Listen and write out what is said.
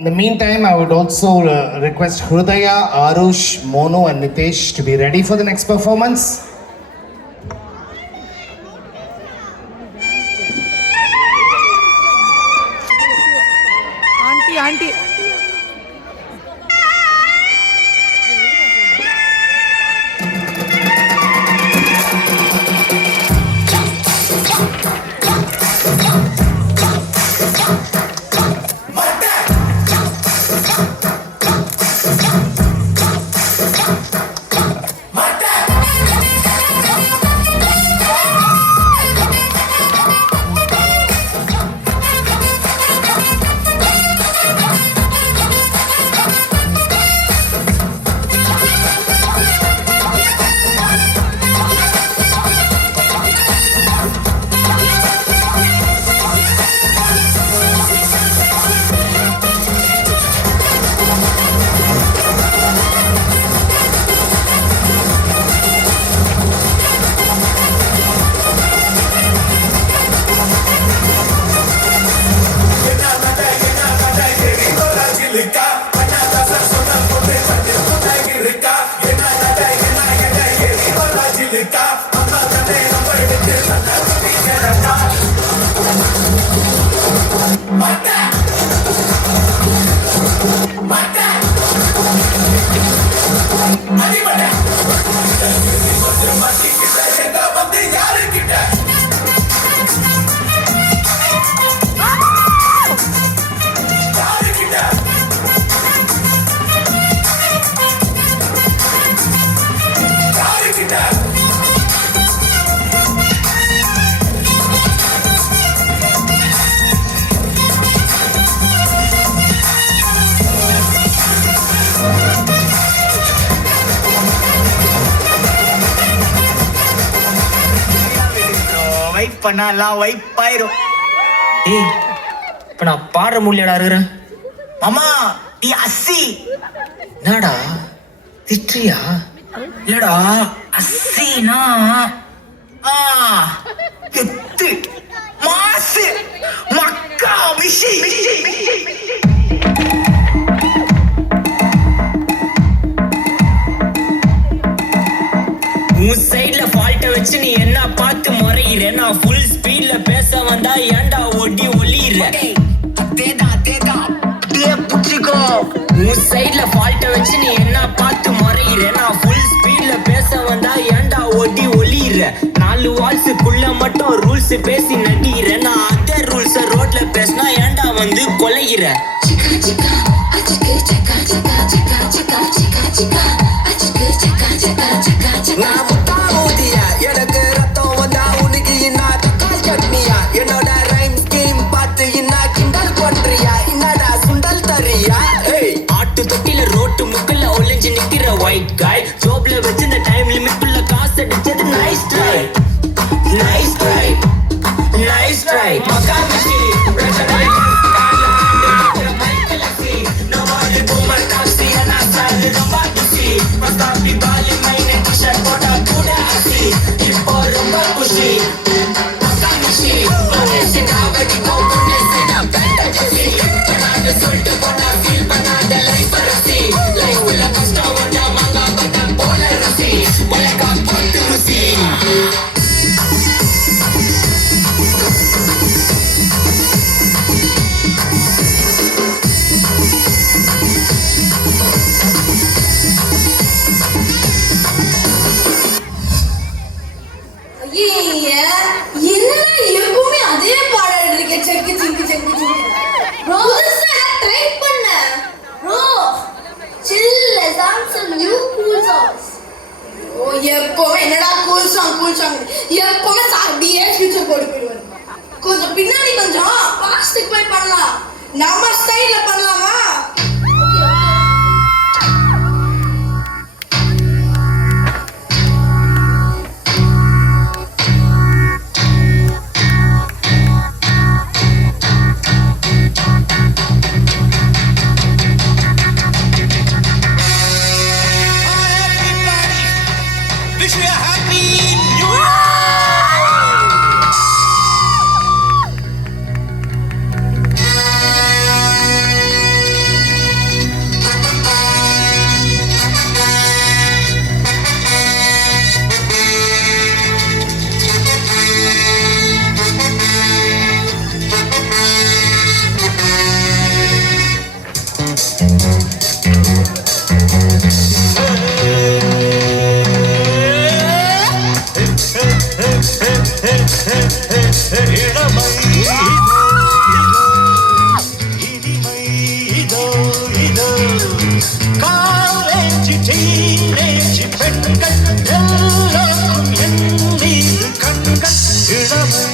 In the meantime, I would also request Hrudaya, Arush, Monu and Nitesh to be ready for the next performance. Auntie. பண்ணலாம் வைப்பாயிரும். ஏய் இப்ப நான் பாடுற முடியலடா இருக்கிறேன். மாமா நீ அஸ்ஸி என்னடா திட்றியா? இல்லடா அஸ்ஸினா எத்து மாசு மக்கா மிஷி. உன் சைட்ல ஃபால்ட்ட வச்சு நீ என்ன பார்த்து முறையிற? நான் ஃபுல் ஸ்பீட்ல பேச வந்தா ஏன்டா ஒடி ஒளியிற? உன் சைட்ல ஃபால்ட்ட வச்சு நீ என்ன பார்த்து முறையிற? நான் ஃபுல் ஸ்பீட்ல பேச வந்தா ஏன்டா ஒடி ஒளியிற? 4 வால்ஸுக்குள்ள மட்டும் ரூல்ஸ் பேசி நடிகிற. நான் அதே ரூல்ஸ ரோட்ல பேசினா ஏன்டா வந்து கொலைகிற? நான் முட்டா ஊதியா எனக்கு ரத்தம் வந்தா உனக்கு இன்னா தக்காளி சட்னியா? என்னோட ரைம் ஸ்கீம் பார்த்து இன்னா கிண்டல் பண்றியா? என்னடா சுண்டல் தரியா? ஆட்டு தொட்டில ரோட்டு முக்கல்ல ஒளிஞ்சு நிக்கிற ஒயிட் காய் ஜோப்ல வச்சு இந்த டைம் லிமிட் உள்ள காசு அடிச்சது nice try nice try nice try. மக்கா மிஷி இப்போ ரொம்ப குஷி சொல்லிட்டு போனா ஃபீல் பண்ணாத லைஃப் ரசி. லைஃப் உள்ள கஷ்டம் வந்தா மாங்கா பட்டா போல ரசி. உலகா போட்டு ருசி. என்னடா கூல் சாங் எப்பவுமே அப்படியே ஃபியூச்சர் போட்டு போயிடுவாரு. கொஞ்சம் பின்னாடி கொஞ்சம் பாஸ்டுக்கு போய் பண்ணலாம். நம்ம ஸ்டைல்ல பண்ணலாமா? காலேஜ் டீனேஜ் பெண்கள் எல்லோருக்கும் என் மீது கண்கள் இளமை